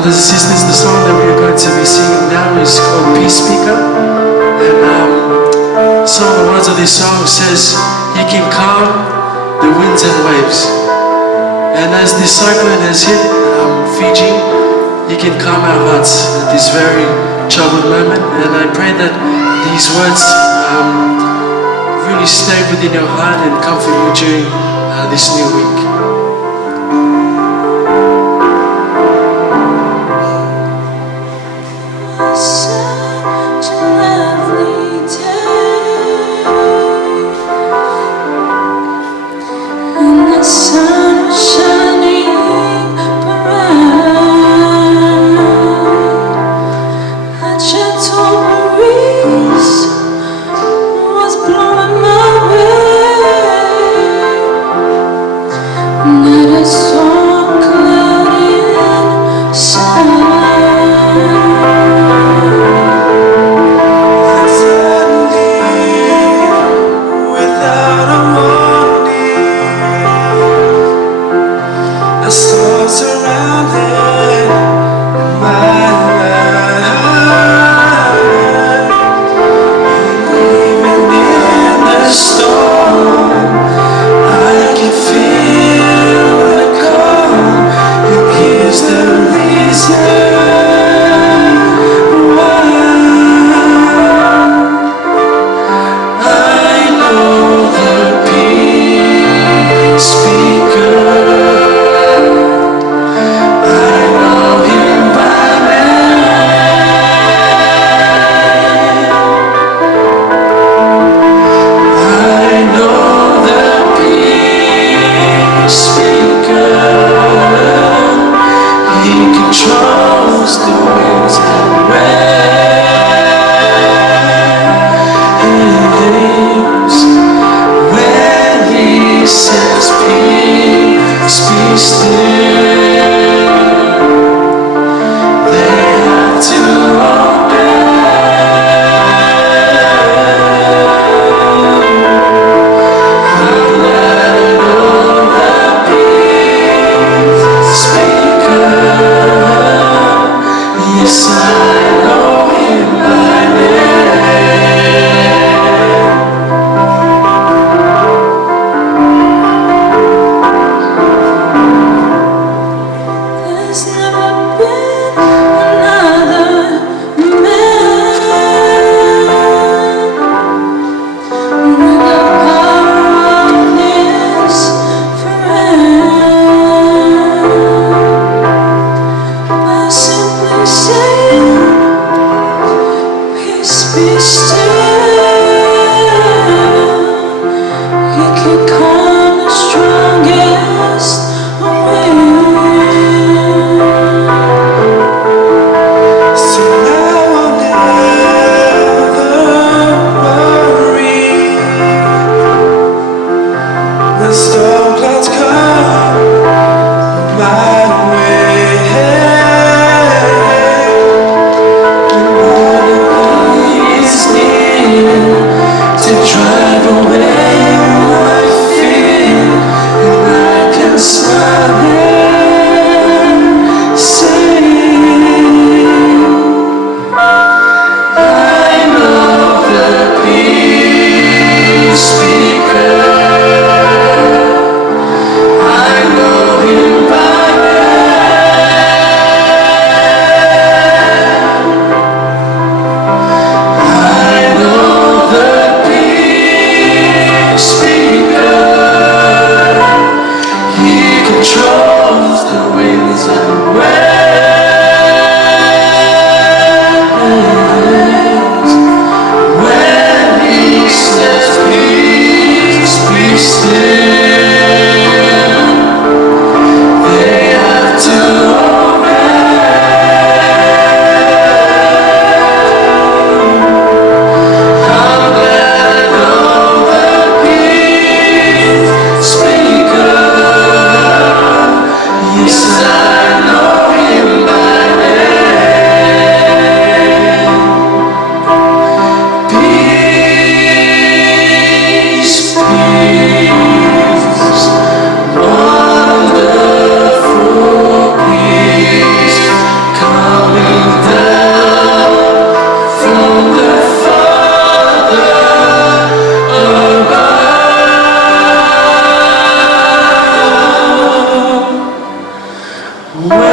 Brothers and sisters, the song that we are going to be singing now is called Peace Speaker. And some of the words of this song says, He can calm the winds and waves. And as this cyclone has hit Fiji, He can calm our hearts at this very troubled moment. And I pray that these words really stay within your heart and comfort you during this new week. Yes, I know Him. When